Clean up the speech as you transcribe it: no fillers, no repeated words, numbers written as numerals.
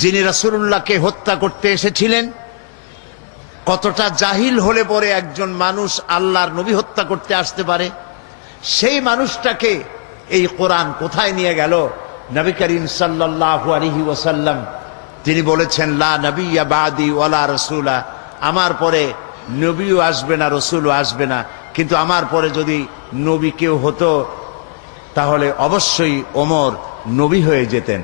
যিনি রাসূলুল্লাহকে হত্যা করতে এসেছিলেন। কতটা জাহিল হলে পরে একজন মানুষ আল্লাহর নবী হত্যা করতে আসতে পারে? সেই মানুষটাকে এই কোরআন কোথায় নিয়ে গেল? নবী করিম সাল্লাল্লাহু আলাইহি ওয়াসাল্লাম তিনি বলেছেন, লা নবিয়্যা বাদি ওয়ালা রাসূলা, আমার পরে নবীও আসবে না, রাসূলও আসবে না, কিন্তু আমার পরে যদি নবী কেউ হতো তাহলে অবশ্যই ওমর নবী হয়ে যেতেন।